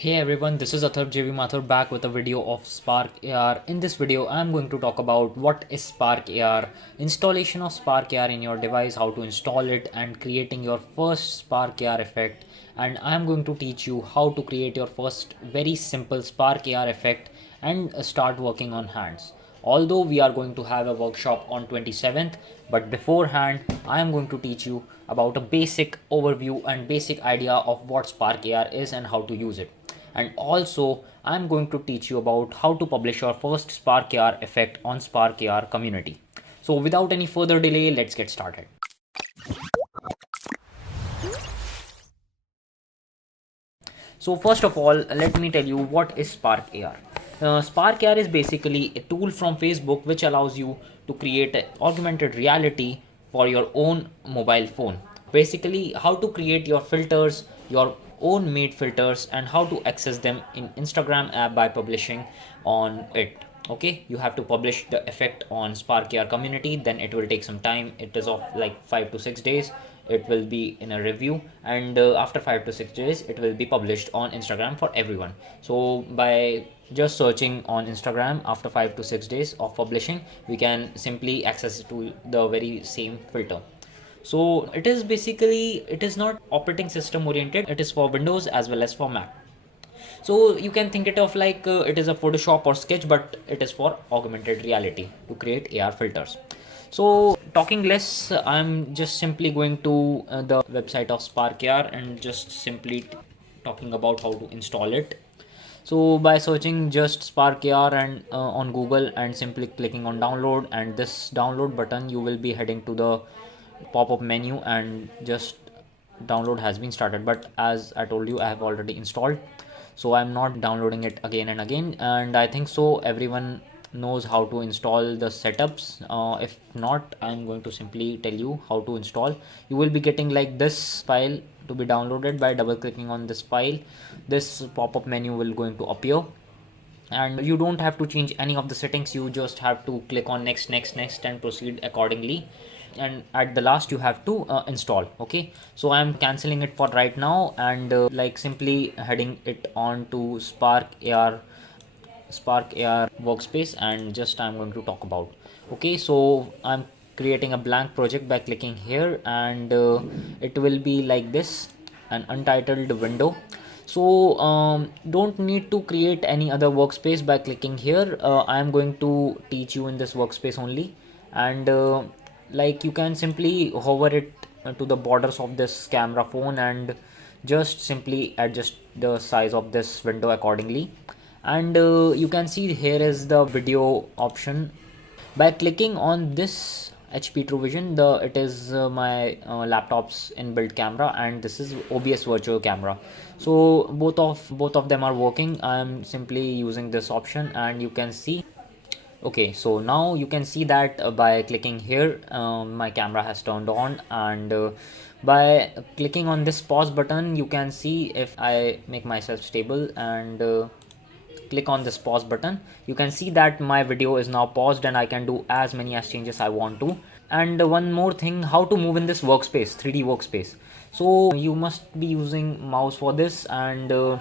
Hey everyone, this is Atharv JV Mathur back with a video of Spark AR. In this video, I'm going to talk about what is Spark AR, installation of Spark AR in your device, how to install it, and creating your first Spark AR effect. And I'm going to teach you how to create your first very simple Spark AR effect and start working on hands. Although we are going to have a workshop on 27th, but beforehand I am going to teach you about a basic overview and basic idea of what Spark AR is and how to use it. And also I'm going to teach you about how to publish your first Spark AR effect on Spark AR community. So without any further delay, let's get started. So first of all, let me tell you what is Spark AR. Spark AR is basically a tool from Facebook which allows you to create augmented reality for your own mobile phone. Basically, how to create your filters, your own made filters, and how to access them in Instagram app by publishing on it. Okay, you have to publish the effect on Spark AR community, then it will take some time. It is of like 5 to 6 days. It will be in a review, and after 5 to 6 days it will be published on Instagram for everyone. So by just searching on Instagram after 5 to 6 days of publishing, we can simply access to the very same filter. So it is basically, it is not operating system oriented, it is for Windows as well as for Mac. So you can think it of like it is a Photoshop or Sketch, but it is for augmented reality to create AR filters. So talking less, I'm just simply going to the website of Spark AR and just simply talking about how to install it. So by searching just Spark AR and on Google and simply clicking on download and this download button, you will be heading to the pop-up menu and just download has been started. But as I told you, I have already installed, so I'm not downloading it again and again. And I think so everyone knows how to install the setups. If not, I'm going to simply tell you how to install. You will be getting like this file to be downloaded. By double clicking on this file, this pop-up menu will going to appear, and you don't have to change any of the settings. You just have to click on next, next, next, and proceed accordingly. And at the last you have to install. Okay, so I'm canceling it for right now, and like simply heading it on to Spark AR workspace, and just I'm going to talk about. Okay, so I'm creating a blank project by clicking here, and it will be like this, an untitled window. So don't need to create any other workspace by clicking here. I am going to teach you in this workspace only, and like you can simply hover it to the borders of this camera phone and just simply adjust the size of this window accordingly. And you can see here is the video option. By clicking on this HP TrueVision, the it is my laptop's inbuilt camera, and this is OBS virtual camera. So both of them are working. I'm simply using this option, and you can see. Okay, so now you can see that by clicking here, my camera has turned on, and by clicking on this pause button, you can see if I make myself stable and click on this pause button, you can see that my video is now paused and I can do as many as changes I want to. And one more thing, how to move in this workspace, 3D workspace. So you must be using mouse for this, and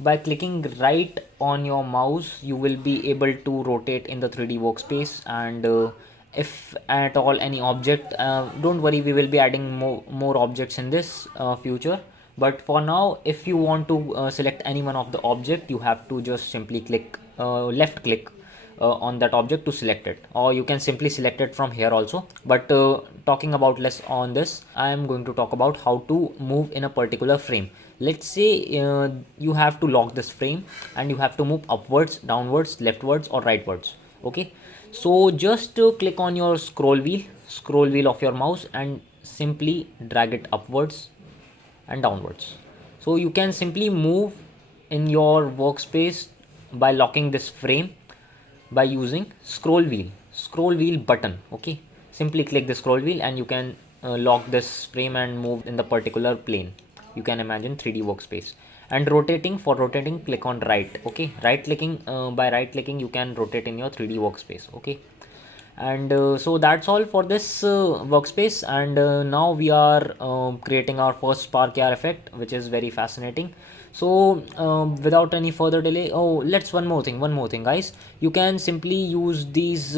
by clicking right on your mouse you will be able to rotate in the 3D workspace. And if at all any object, don't worry, we will be adding more objects in this future. But for now, if you want to select any one of the object, you have to just simply click left click on that object to select it, or you can simply select it from here also. But talking about less on this, I am going to talk about how to move in a particular frame. Let's say you have to lock this frame and you have to move upwards, downwards, leftwards, or rightwards. Okay, so just click on your scroll wheel of your mouse and simply drag it upwards and downwards. So you can simply move in your workspace by locking this frame by using scroll wheel button. Okay, simply click the scroll wheel and you can lock this frame and move in the particular plane. You can imagine 3D workspace. And rotating, for rotating, click on right. Okay, right clicking, by right clicking you can rotate in your 3D workspace. Okay, and so that's all for this workspace. And now we are creating our first Spark AR effect, which is very fascinating. So without any further delay, let's one more thing guys. You can simply use these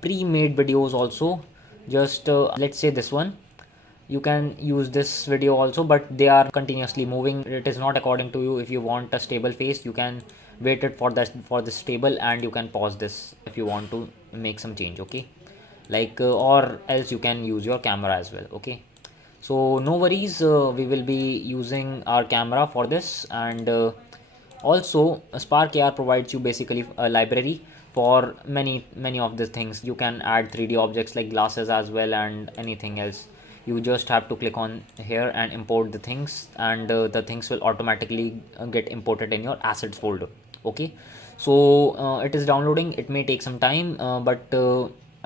pre-made videos also. Just let's say this one, you can use this video also, but they are continuously moving. It is not according to you. If you want a stable face, you can wait it for that, for this stable, and you can pause this if you want to make some change. Okay, like or else you can use your camera as well. Okay, so no worries, we will be using our camera for this. And also Spark AR provides you basically a library for many of these things. You can add 3D objects like glasses as well, and anything else. You just have to click on here and import the things, and the things will automatically get imported in your assets folder. Okay, so it is downloading. It may take some time, but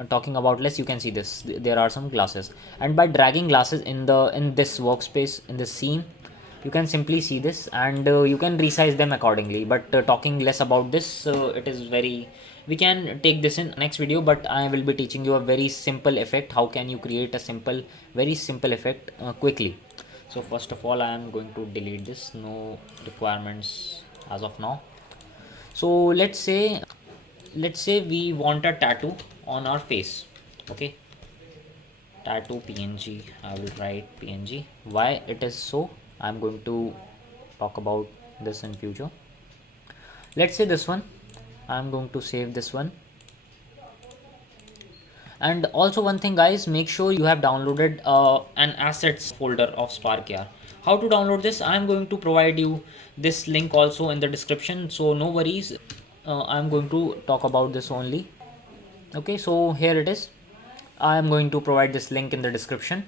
talking about less, you can see this, there are some glasses, and by dragging glasses in this workspace, in this scene, you can simply see this, and you can resize them accordingly. But talking less about this, it is very, we can take this in next video, but I will be teaching you a very simple effect. How can you create a very simple effect quickly? So first of all, I am going to delete this, no requirements as of now. So let's say we want a tattoo on our face. Okay, tattoo png, I will write png. Why it is so, I'm going to talk about this in future. Let's say this one, I'm going to save this one. And also one thing guys, make sure you have downloaded an assets folder of Spark AR. How to download this, I'm going to provide you this link also in the description, so no worries. I'm going to talk about this only. Okay, so here it is. I am going to provide this link in the description.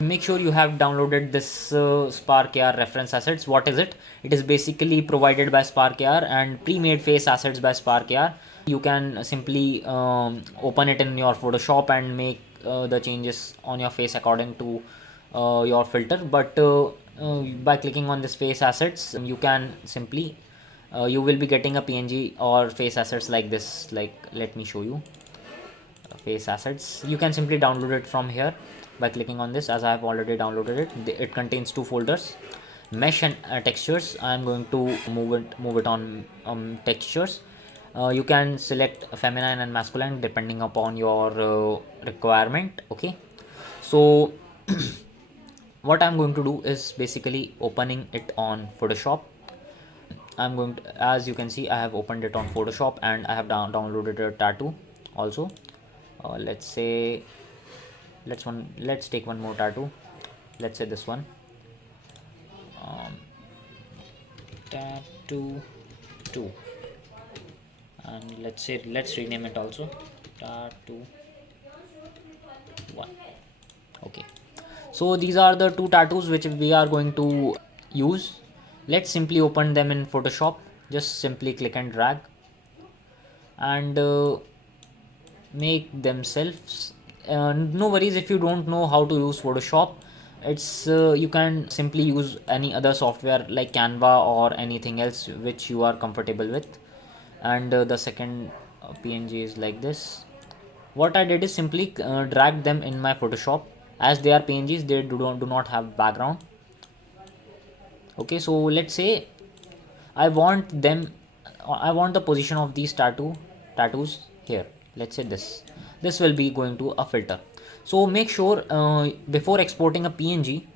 Make sure you have downloaded this Spark AR reference assets. What is it? It is basically provided by Spark AR and pre-made face assets by Spark AR. You can simply open it in your Photoshop and make the changes on your face according to your filter. But by clicking on this face assets, you can simply you will be getting a PNG or face assets like this. Like, let me show you face assets. You can simply download it from here by clicking on this, as I have already downloaded it. It contains two folders, mesh and textures. I am going to move it on textures. You can select feminine and masculine depending upon your requirement. Okay, so what I'm going to do is basically opening it on Photoshop. I'm going to, as you can see, I have opened it on Photoshop, and I have downloaded a tattoo also. Let's say let's take one more tattoo. Let's say this one, tattoo 2, and let's rename it also tattoo 1. Okay, so these are the two tattoos which we are going to use. Let's simply open them in Photoshop. Just simply click and drag, and make themselves. No worries if you don't know how to use Photoshop. It's you can simply use any other software like Canva or anything else which you are comfortable with. And the second PNG is like this. What I did is simply drag them in my Photoshop. As they are PNGs, they do not have background. Okay, so let's say I want the position of these tattoos here. Let's say this will be going to a filter. So make sure before exporting a PNG,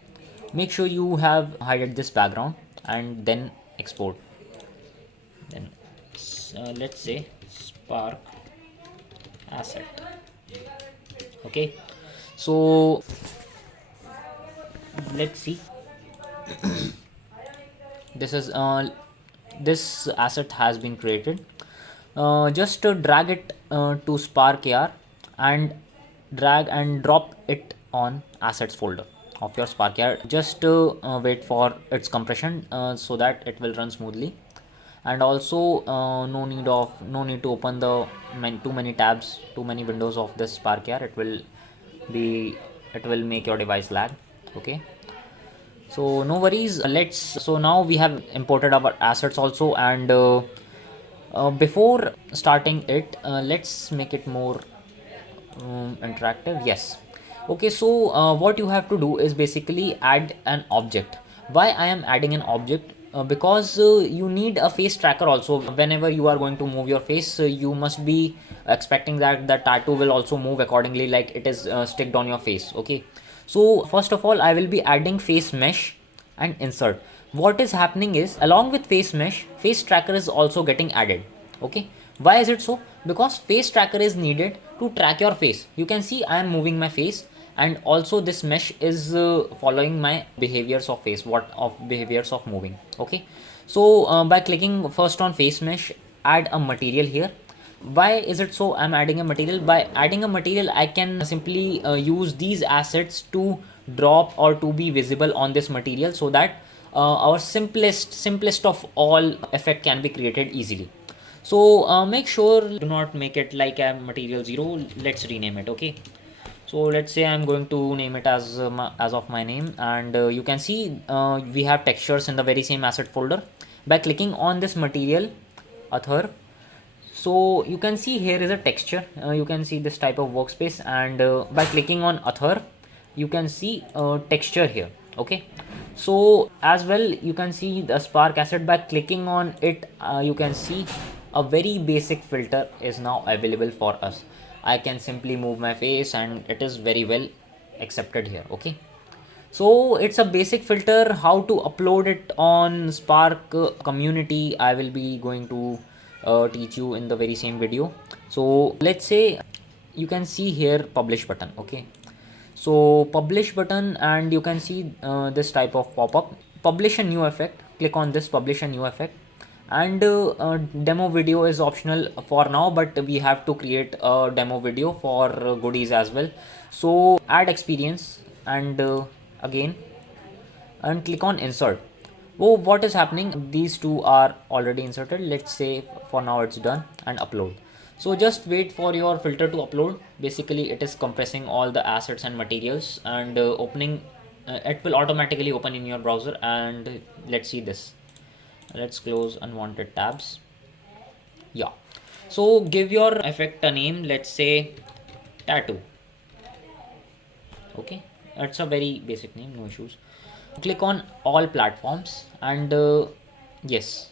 make sure you have hidden this background and then export. Then let's say Spark asset. Okay, so let's see. This is this asset has been created. Just drag it to Spark AR and drag and drop it on assets folder of your Spark AR. Just wait for its compression so that it will run smoothly. And also no need to open the too many tabs, too many windows of this Spark AR. It will make your device lag. Okay, so no worries. So now we have imported our assets also, and before starting it, let's make it more interactive. Yes. Okay, so what you have to do is basically add an object. Why I am adding an object? because you need a face tracker also. Whenever you are going to move your face, you must be expecting that the tattoo will also move accordingly, like it is sticked on your face. Okay, so first of all I will be adding face mesh and insert. What is happening is, along with face mesh, face tracker is also getting added. Okay, why is it so? Because face tracker is needed to track your face. You can see I am moving my face, and also this mesh is following my behaviors of face, what of behaviors of moving. Okay, so by clicking first on face mesh, add a material here. Why is it so? I'm adding a material. By adding a material, I can simply use these assets to drop or to be visible on this material, so that our simplest of all effect can be created easily. So make sure do not make it like a material 0. Let's rename it. Okay, so let's say I'm going to name it as of my name, and you can see we have textures in the very same asset folder. By clicking on this material author, so you can see here is a texture. You can see this type of workspace, and by clicking on author, you can see texture here. Okay, so as well you can see the spark asset. By clicking on it, you can see a very basic filter is now available for us. I can simply move my face and it is very well accepted here. Okay, so it's a basic filter. How to upload it on Spark community, I will be going to teach you in the very same video. So let's say you can see here publish button. Okay, so publish button, and you can see this type of pop-up, publish a new effect. Click on this publish a new effect, and demo video is optional for now, but we have to create a demo video for goodies as well. So add experience, and again, and click on insert. Oh, what is happening? These two are already inserted. Let's say for now it's done, and upload. So just wait for your filter to upload. Basically it is compressing all the assets and materials, and opening it will automatically open in your browser. And let's see this. Let's close unwanted tabs. Yeah, so give your effect a name. Let's say tattoo. Okay, that's a very basic name, no issues. Click on all platforms, and yes,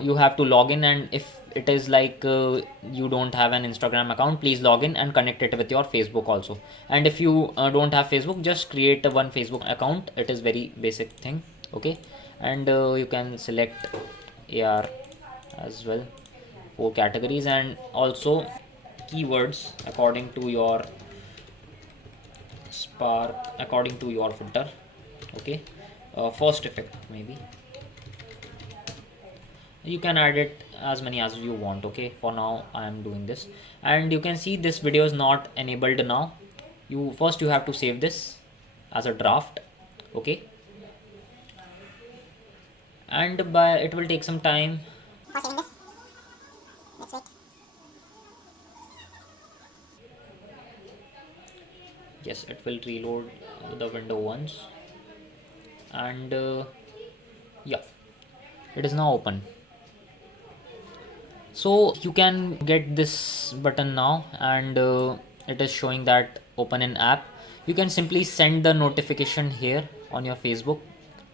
you have to log in. And if it is like you don't have an Instagram account, please log in and connect it with your Facebook also. And if you don't have Facebook, just create a one Facebook account. It is very basic thing. Okay, and you can select AR as well, 4 categories, and also keywords according to your Spark, according to your filter. Okay, first effect maybe you can add it as many as you want. Okay, for now I am doing this, and you can see this video is not enabled now. You have to save this as a draft. Okay, and by it will take some time. For saving this, let's wait. Yes, it will reload the window once, and yeah, it is now open. So you can get this button now, and it is showing that open an app. You can simply send the notification here on your Facebook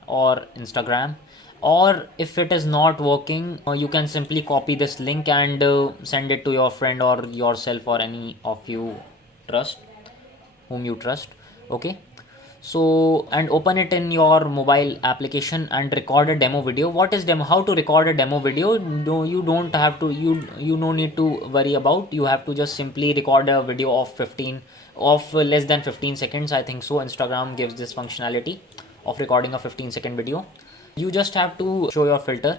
or Instagram, or if it is not working, you can simply copy this link and send it to your friend or yourself, or any of you trust, whom you trust. Okay, so and open it in your mobile application and record a demo video. What is demo? How to record a demo video? No, you don't have to, you no need to worry about. You have to just simply record a video of 15 of less than 15 seconds. I think so Instagram gives this functionality of recording a 15-second video. You just have to show your filter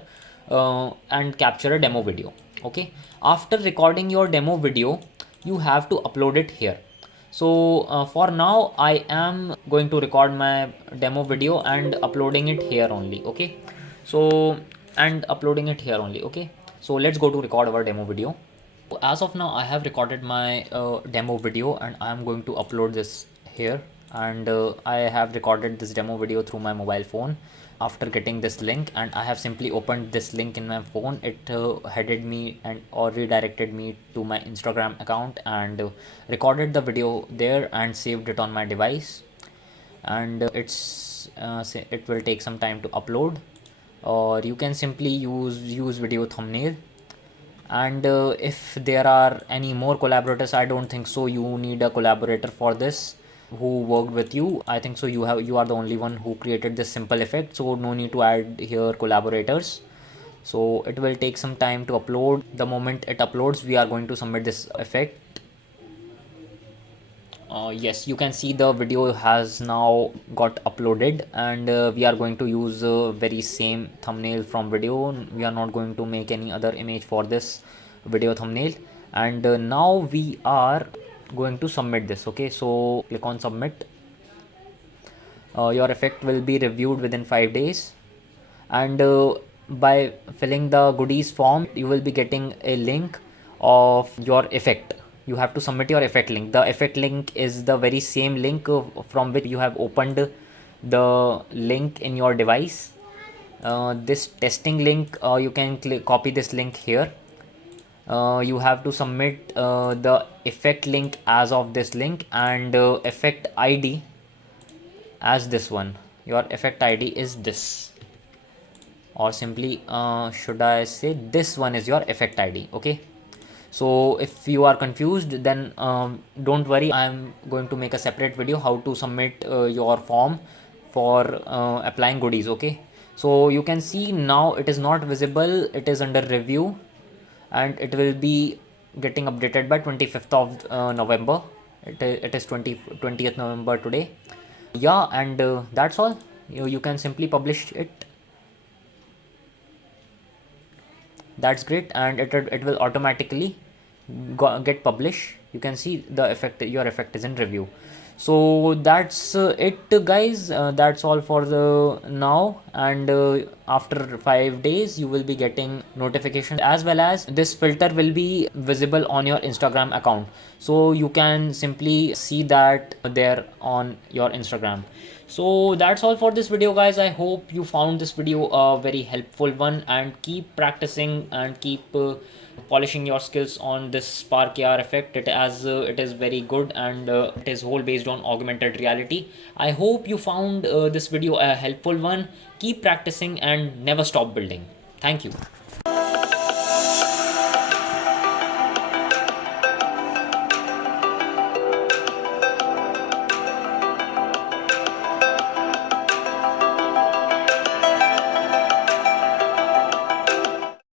and capture a demo video. Okay, after recording your demo video, you have to upload it here. So for now I am going to record my demo video and uploading it here only. Okay, so and uploading it here only. Okay, so let's go to record our demo video. As of now I have recorded my demo video, and I am going to upload this here. And I have recorded this demo video through my mobile phone after getting this link, and I have simply opened this link in my phone. It headed me and or redirected me to my Instagram account, and recorded the video there and saved it on my device. And it will take some time to upload. or you can simply use video thumbnail. And if there are any more collaborators, I don't think so you need a collaborator for this who worked with you. I think so you are the only one who created this simple effect, so no need to add here collaborators. So it will take some time to upload. The moment it uploads, we are going to submit this effect. Yes, you can see the video has now got uploaded, and we are going to use very same thumbnail from video. We are not going to make any other image for this video thumbnail. And now we are going to submit this. Okay, so click on submit. Your effect will be reviewed within 5 days, and by filling the goodies form, you will be getting a link of your effect. You have to submit your effect link. The effect link is the very same link from which you have opened the link in your device. This testing link, you can copy this link here. You have to submit the effect link as of this link, and effect ID as this one. Your effect ID is this, or simply should I say this one is your effect ID. Okay, so if you are confused, then don't worry, I'm going to make a separate video how to submit your form for applying goodies. Okay, so you can see now it is not visible, it is under review, and it will be getting updated by 25th of November. It is 20th November today. Yeah, and that's all. You can simply publish it. That's great, and it will automatically get published. You can see the effect, your effect is in review. So that's it, guys. That's all for the now, and after 5 days you will be getting notification, as well as this filter will be visible on your Instagram account, so you can simply see that there on your Instagram. So that's all for this video, guys. I hope you found this video a very helpful one, and keep practicing and keep polishing your skills on this Spark AR effect. It is very good, and it is whole based on augmented reality. I hope you found this video a helpful one. Keep practicing and never stop building. Thank you.